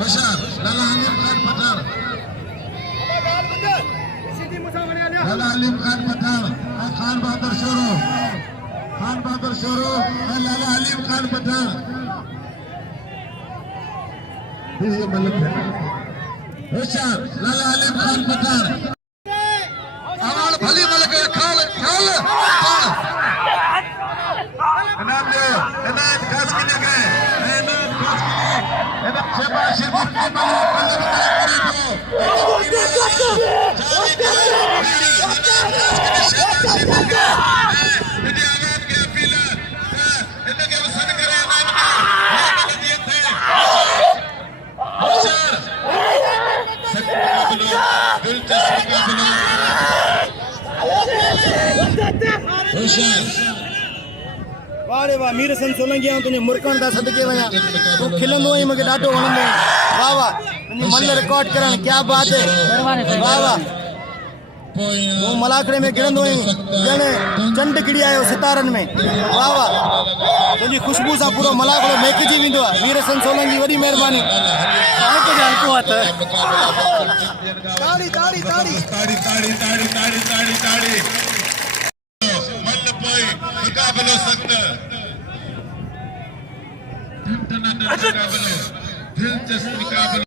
होशियार लाला हलीम खान पठान लाला हलीम खान पठान खान बहादुर शोरो लाला हलीम खान पठान होशियार लाला हलीम खान पठान आवाज भली मलक खाल खाल इनाम दे इनाम खास किने गए इनाम खास किने इनाम शेबा शेदी के बल्ले करीबो जाने के इनाम खास किने शेबा शेदी के मेरी आवाज के अपील इनके वसन करे इनाम के दिए थे होशियार दिलचस्प होशियार वारे वाह मीर सन सोलंगी तुझे मुर्कन दा सदके वया तू खिलंदो ही मूंखे ॾाढो वणंदो वाह वाह तुंहिंजी मन रिकॉर्ड करण क्या बात है वाह वाह वो मलाखड़े में गिरंदो ही ॼण चंड गिड़ी आयो सितारन में वाह वाह तुंहिंजी खुशबू सां पूरो मलाखड़ो महकजी वेंदो आहे मीर सन सोलंगी वॾी महिरबानी तव्हांखे ॼाण को आहे ताड़ी ताड़ी ताड़ी ताड़ी ताड़ी ताड़ी ताड़ी ताड़ी ताड़ी मुकाबलो सख्त दिलचस्प मुकाबलो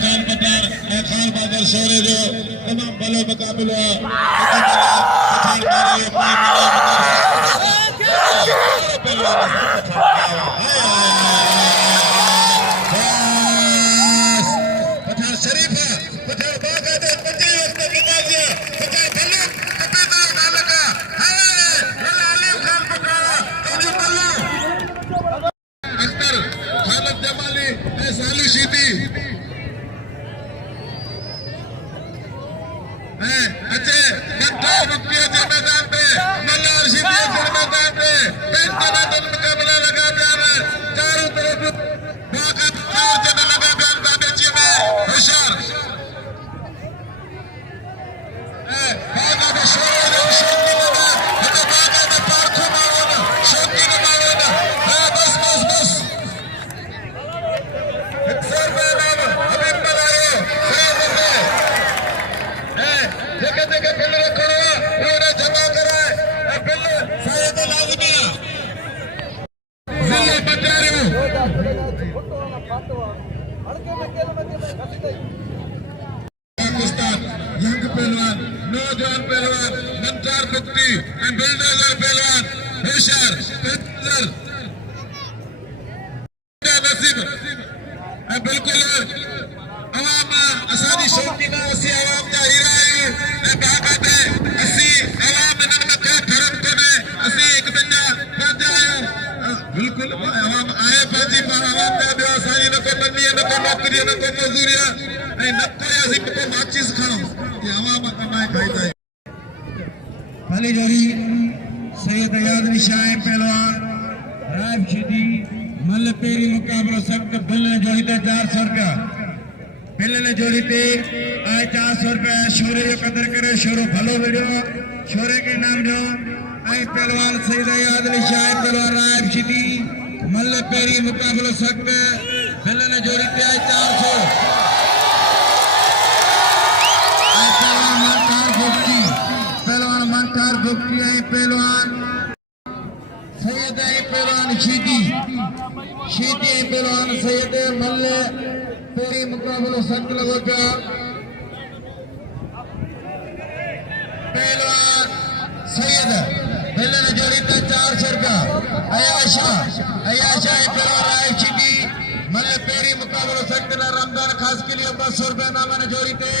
खान पठान खान बहादुर शोरे जो तमाम भलो मुकाबलो पठान शरीफ पठान बाकायदे पंजे वक्त नमाज़ पठान भलो कपीदा नालका हलीम खान पठान तोजी बल्लो अख्तर खालद जमाली सालू शीदी अच्छे घंटा मुक्ति के मैदान पे मल्लार शीदी के मैदान पे बेहतरीन मुकाबला लगा प्यार चारों तरफ बाकायदा चार जन लगा प्यार धाबेची में होशियार बाकायदा शोरो शौकी लगा बाकायदा part2 मावना शौकी मावना बस बस बस सर में नाम हमें बनायो देखे देखे बिल रखो उन्होंने जमा करा बिल शायद लाजमी जिले बचारियो पाकिस्तान यंग पहलवान नौजवान पहलवान मंचार बुक्ति एंड बिल्डर पहलवान होशियार नसीब बिल्कुल अवाम असानी शौकी ना असी अवाम जा हीरा आहियूं बाकायदे असी अवाम इन्हनि में को धर्म कोन्हे असी हिकु पंहिंजा पंहिंजा आहियूं बिल्कुल अवाम आहे पंहिंजी पर अवाम में ॿियो असांजी न को बनी न को नौकरी न को मज़दूरी ऐं न को असीं को माचिस खणूं ये अवाम कमाए खाईंदा आहियूं भली जोड़ी सैयद याद निशान पहलवान राय शीदी मल पेरी मुकाबलो सख्त बिल जोड़ी ते 400 रुपया बिल ने जोड़ी ते आए 400 रुपया शोरे जो कदर करे शोरो भलो वीडियो शोरे के नाम जो आई पहलवान सैयद याद निशान पहलवान राय शीदी मल पेरी मुकाबलो सख्त बिल ने जोड़ी ते आए 400 आई पहलवान मंकार बुक्ति आई पहलवान सैयद आई पहलवान शीदी पहलवान सैयद मल्ले पेरी मुकाबलो सख्त लगो पिया पहलवान सैयद बिल ने जोड़ी ते 400 रुपया अयाशा पहलवान राय शीदी मल्ले पेरी मुकाबलो सख्त ना रमजान खास के लिए 200 रुपया नामा ने जोड़ी ते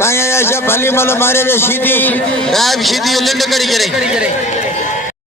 साईं आशा भली मल मारे जे शीदी राब शीदी लिंड करी करे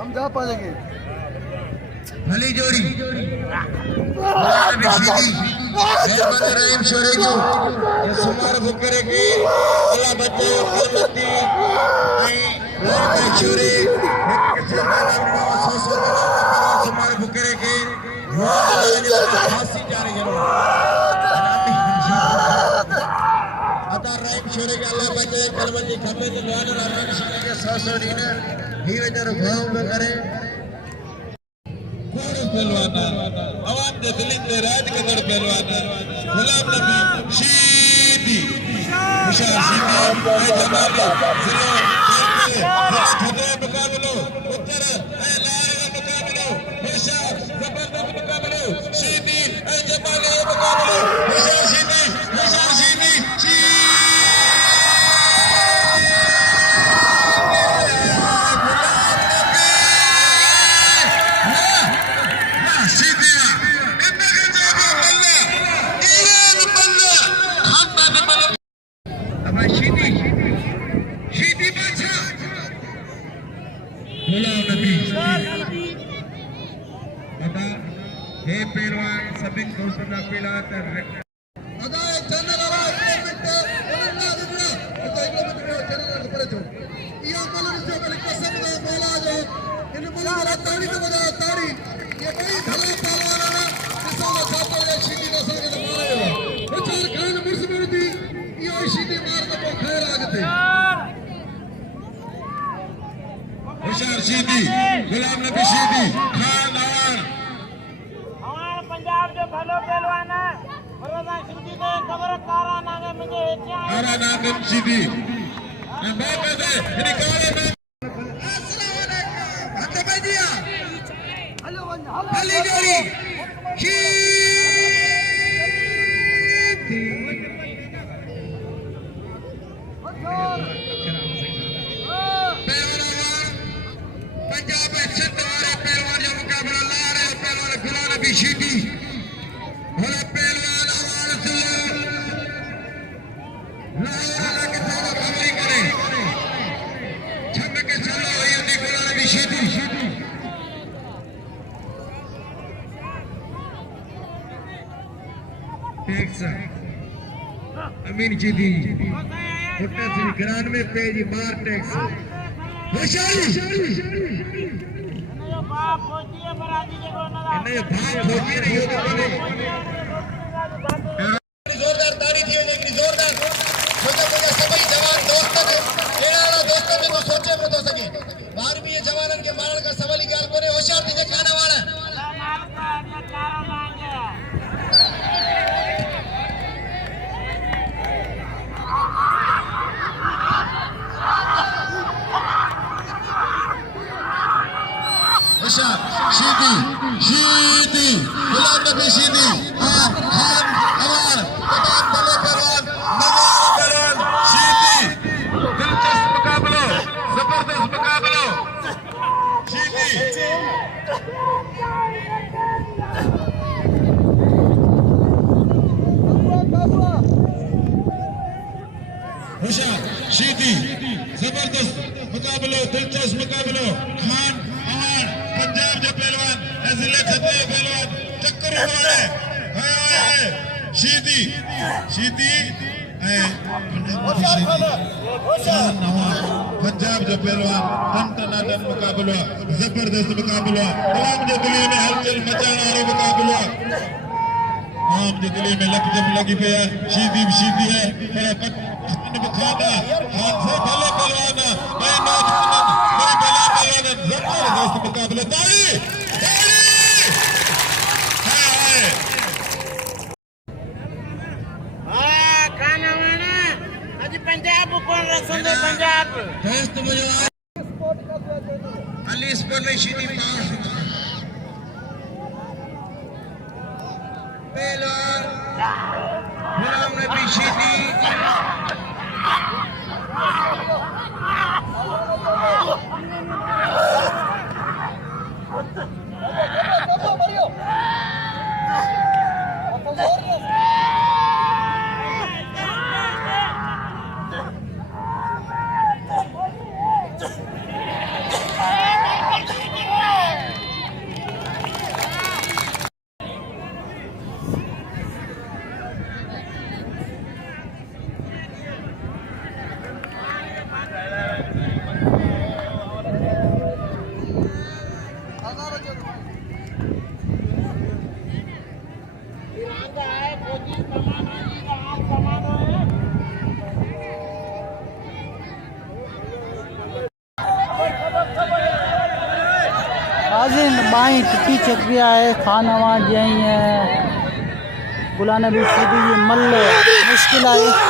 समझा पाएंगे भली जोड़ी मेहरबान रहीम शोरे को ये सुमार बुकरे की अल्लाह बच्चे कीमती आई के शोरे किसे सुमार बुकरे की फांसी जा रही है अता रहीम शोरे के अल्लाह बच्चे कीमती खम्मे तो दुआ ना रहीम शोरे के 100 दिन ही वेदर भाव में करे पहलवान आवाम दे दिलिन दे राज कदर पहलवान गुलाम नबी शीदी मुशार शीदी ए जमाली जिलो थदे मुकाबलो उत्तर ए लारे मुकाबलो मुशार जबरदस्त मुकाबलो शीदी ए जमाली मुकाबलो मुशार शीदी पहलवान सभी दोस्तों का पहला अदा चैनल वाला कमेंट बोलना दिखना तो एक मिनट चैनल पर जो ये अमल से बल कसम दा मौला जो इन मुल्क वाला ताड़ी तो बजा ताड़ी ये बड़ी भला पहलवान है किसान साथ में शीदी का संग मारे विचार खान मुस्लिम दी ये शीदी मार को खैर आगते होशियार शीदी गुलाम नबी शीदी खान पंजाब जो भलो पहलवान है बरोदा सिंधी के खबर कारा नागे मुझे कारा नागे सीधी बाप दे निकाले में अस्सलाम वालेकुम हत्ते भैया हेलो भली जोड़ी पंजाब सिंध वाले पहलवान जो मुकाबला ला रहे पहलवान गुलाम नबी शीदी भले पहलवान आवाज लाहौर के साथ खबरी करे छक के चलो ये गुलाम नबी शीदी टैक्स अमीन शीदी फुटा से 91 पेज मार टैक्स होशियारी बाप होती है बराजी देखो ना नहीं भाग होती नहीं होती जोरदार ताड़ी थी लेकिन जोरदार छोटे छोटे सभी जवान दोस्त ने एड़ा दोस्तों ने तो सोचे में तो सके 12वीं जवानन के मारण का सवाल ही गाल कोने होशियार थी खाना वाला शीदी गुलाम नबी शीदी खान अवान पठान भले पहलवान नगार पहलवान शीदी होशियार शीदी जबरदस्त मुकाबलो दिलचस्प मुकाबलो खान अवान पंजाब जो पहलवान जिले खतरे पहलवान टक्कर हुआ है शीदी शीदी पंजाब जो पहलवान टन मुकाबलो जबरदस्त मुकाबलो तमाम जो दिल्ली में हलचल मचाने वाला मुकाबलो आम जो दिल्ली में लप जब लगी पे है शीदी है खाना खान से भले पहलवान मैं नाथ मैं भला पहलवान जबरदस्त मुकाबला ताली खाना वाना आज पंजाब कौन रसम दे पंजाब दोस्त मुझे अली स्पोर्ट में शीदी पास पहलवान गुलाम नबी शीदी बाई टिकी चकरिया है खानवा जई है बुलाने भी सीधी मल मुश्किल है